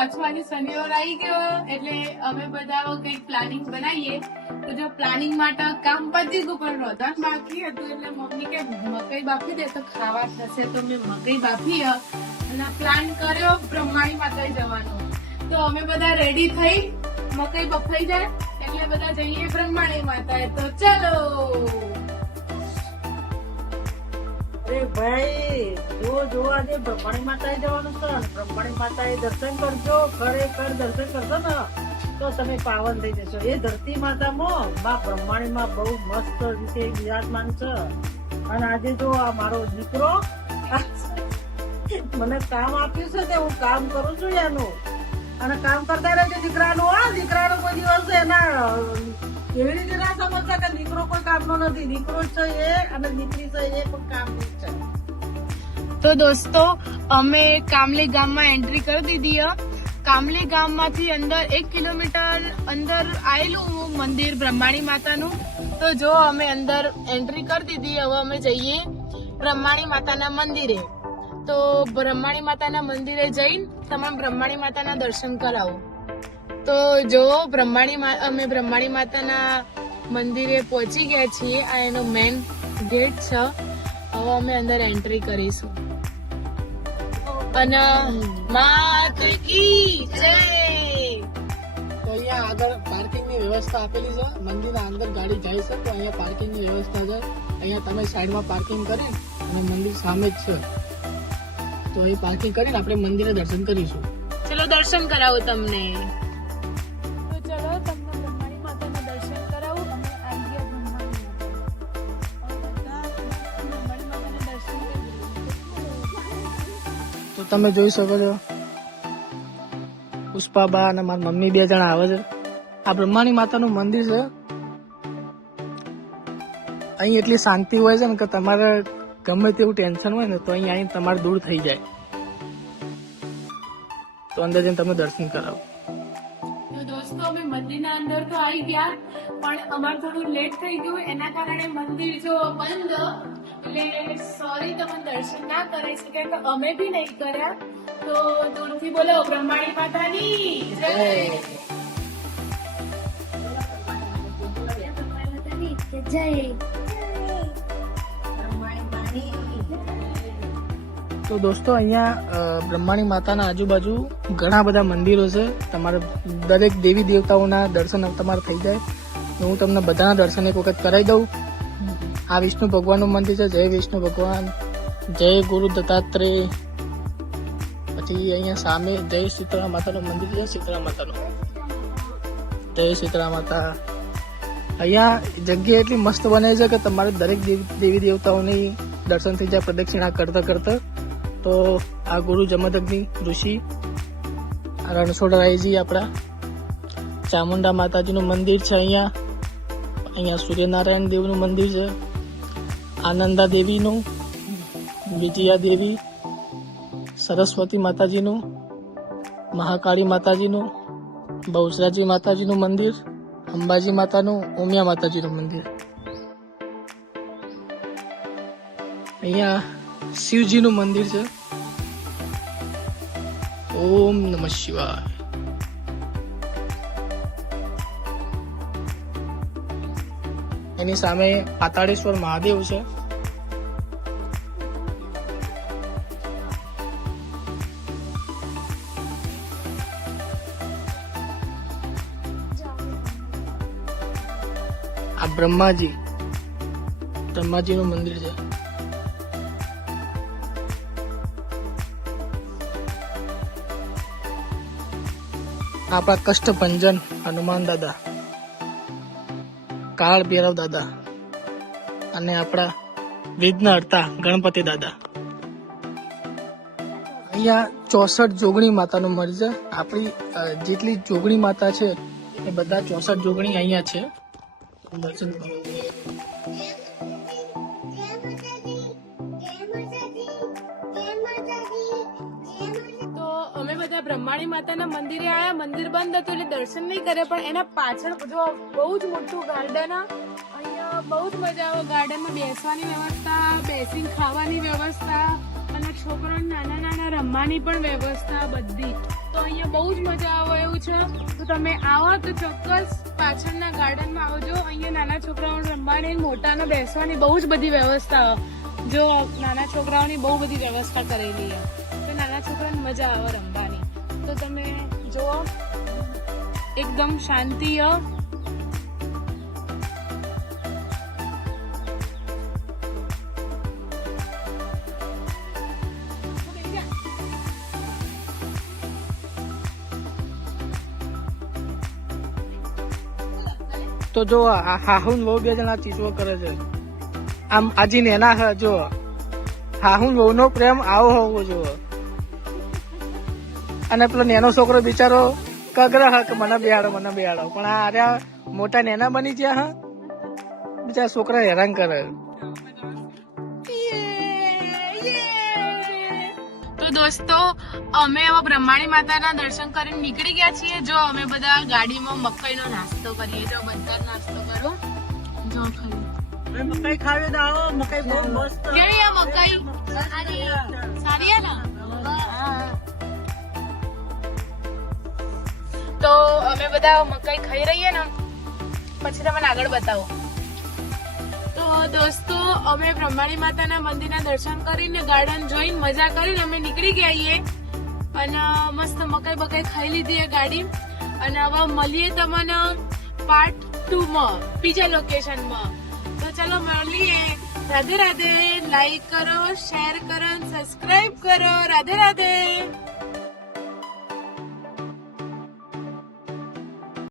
પાછો આજે શનિવાર આવી ગયો એટલે અમે બધા કંઈક પ્લાનિંગ બનાવીએ. તો જો પ્લાનિંગ માટે કામ પતી ગયું પણ રોધન બાકી હતું એટલે મમ્મી કે મકઈ બાફી દે તો ખાવા થશે. તો મેં મકઈ બાફી અને પ્લાન કર્યો બ્રહ્માણી માતા જવાનો. તો અમે બધા રેડી થઈ મકઈ બફાઈ જાય એટલે બધા જઈએ બ્રહ્માણી માતા. તો ચલો. અરે ભાઈ જો આજે બ્રહ્માણી માતાએ જવાનું છે. બ્રહ્માણી માતાએ દર્શન કરજો. ખરેખર દર્શન કરશો ને તો તમે પાવન થઈ જશો. એ ધરતી માતામાં બા બ્રહ્માણીમાં બહુ મસ્ત રીતે બિરાજમાન છે. અને આજે જો આ મારો દીકરો મને કામ આપ્યું છે તે હું કામ કરું છું એનું. અને કામ કરતા રહેજો દીકરાનું. દીકરાનો કોઈ દિવસ એના કેવી રીતે ના સમજતા કે દીકરો કોઈ કામનો નથી. દીકરો છે એ અને દીકરી છે એ પણ કામની છે. તો દોસ્તો અમે કામલી ગામમાં એન્ટ્રી કરી દીધી. કામલી ગામમાંથી અંદર 1 કિલોમીટર અંદર આવેલું મંદિર બ્રહ્માણી માતાનું. તો જો અમે અંદર એન્ટ્રી કરી દીધી. હવે અમે જઈએ બ્રહ્માણી માતાના મંદિરે. તો બ્રહ્માણી માતાના મંદિરે જઈને તમામ બ્રહ્માણી માતાના દર્શન કરાવો. તો જો અમે બ્રહ્માણી માતાના મંદિરે પહોંચી ગયા છીએ. આ એનો મેન ગેટ છે. હવે અમે અંદર એન્ટ્રી કરીશું. અને માત કી જય. તો અહીંયા આગળ પાર્કિંગ ની વ્યવસ્થા આપેલી છે. મંદિરના અંદર ગાડી જાય છે તો અહીંયા પાર્કિંગ ની વ્યવસ્થા છે. અહીંયા તમે સાઈડમાં પાર્કિંગ કરી અને મંદિર સામે જ છે. તો અહીં પાર્કિંગ કરીને આપણે મંદિરે દર્શન કરીશું. ચલો દર્શન કરાવો તમને. તો ચલો તમને બ્રહ્માણી માતાના દર્શન કરાવું. અમે આવી ગયા બ્રહ્માણી માતાના દર્શન કરી. તો તમે જોઈ શકો છો પુષ્પાબા અને મારી મમ્મી 2 જણા આવે છે. આ બ્રહ્માણી માતાનું મંદિર છે. અહીં એટલી શાંતિ હોય છે ને કે તમારે ગમે તેવું ટેન્શન હોય ને તો અહીં આવીને તમારે દૂર થઈ જાય. તો અંદર જઈને તમે દર્શન કરાવો. તો દોસ્તો અમે મંદિરના અંદર તો આવી ગયા પણ અમારે થોડું લેટ થઈ ગયું. એના કારણે મંદિર જો બંધ. એટલે સોરી તમે દર્શન ના કરી શકે તો અમે બી નહીં કર્યા. તો દૂરથી બોલો બ્રહ્માણી માતાની જય. જય. તો દોસ્તો અહીંયા બ્રહ્માણી માતાના આજુબાજુ ઘણા બધા મંદિરો છે. તમારે દરેક દેવી દેવતાઓના દર્શન તમારે થઈ જાય. તો હું તમને બધાના દર્શન એક વખત કરાવી દઉં. આ વિષ્ણુ ભગવાનનું મંદિર છે. જય વિષ્ણુ ભગવાન. જય ગુરુ દત્તાત્રેય. પછી અહીંયા સામે જય શીતળા માતાનું મંદિર છે. શીતળા માતાનું જય શીતળા માતા. અહીંયા જગ્યા એટલી મસ્ત બને છે કે તમારે દરેક દેવી દેવતાઓની દર્શન થઈ જાય પ્રદક્ષિણા કરતા કરતા. તો આ ગુરુ જમદગ્નિ ઋષિ, રણછોડરાયજી આપણા, ચામુંડા માતાજીનું મંદિર છે અહીંયા સૂર્યનારાયણ દેવનું મંદિર છે, આનંદા દેવીનું, વિજયા દેવી, સરસ્વતી માતાજીનું, મહાકાળી માતાજીનું, બહુચરાજી માતાજીનું મંદિર, અંબાજી માતાનું, ઉમિયા માતાજીનું મંદિર. અહીંયા શિવજીનું મંદિર છે. ઓમ નમઃ શિવાય. એની સામે પાતાળેશ્વર મહાદેવ છે. આ બ્રહ્માજીનું મંદિર છે. આપણા કષ્ટભંજન હનુમાન દાદા, કાળ ભૈરવ દાદા અને આપણા વિઘ્ન હર્તા ગણપતિ દાદા. અહીંયા 64 જોગણી માતાનું મંદિર છે. આપણી જેટલી જોગણી માતા છે એ બધા 64 જોગણી અહીંયા છે. દર્શન કરો. તો અમે બધા બ્રહ્માણી માતાના મંદિરે આયા. મંદિર બંધ હતું એટલે દર્શન નહીં કરે પણ એના પાછળ જો બહુ જ મોટું ગાર્ડન. અહીંયા બહુ જ મજા આવે. ગાર્ડનમાં બેસવાની વ્યવસ્થા, બેસીને ખાવાની વ્યવસ્થા અને છોકરાઓને નાના નાના રમવાની પણ વ્યવસ્થા બધી. તો અહીંયા બહુ જ મજા આવે એવું છે. તો તમે આવો તો ચોક્કસ પાછળના ગાર્ડનમાં આવજો. અહીંયા નાના છોકરાઓને રમવાની, મોટાને બેસવાની બહુ જ બધી વ્યવસ્થા. જો નાના છોકરાઓની બહુ બધી વ્યવસ્થા કરેલી છે. તો નાના છોકરાને મજા આવે રમવાની. તો તમે જુઓ, એકદમ શાંતિ છે. તો જો આ હાહુ ને વહુ બે જણા ચીચવો કરે છે. આમ આજી નેના હે, જો હાહુ ને વહુ નો પ્રેમ આવો હોવો જોવો. અને પેલો નેનો છોકરો બિચારો કગરા હ કે મને બેહાડો પણ આ આર્યા મોટા નેના બની ગયા હા, બિચારા છોકરા હેરાન કરે. તો દોસ્તો, અમે હવે બ્રહ્માણી માતાના દર્શન કરીને નીકળી ગયા છીએ. જો અમે બધા ગાડીમાં મકાઈનો નાસ્તો કરીએ. જો બધા નાસ્તો કરો. જો ખાલી મકાઈ ખાવી તો આવો, મકાઈ બહુ મસ્ત. કેવી આ મકાઈ? સારી હે ને? તો અમે બધા મકાઈ ખાઈ રહીએ ને, પછી તમને આગળ બતાવો. તો દોસ્તો, અમે બ્રહ્માણી માતાના મંદિરના દર્શન કરીને, ગાર્ડન જોઈને, મજા કરીને અમે નીકળી ગયા છીએ. અને મસ્ત મકાઈ બકાઈ ખાઈ લીધી ગાડી. અને હવે મળીએ તમને પાર્ટ 2 માં, બીજા લોકેશનમાં. તો ચલો મળીએ. રાધે રાધે. લાઈક કરો, શેર કરો, સબસ્ક્રાઇબ કરો. રાધે રાધે.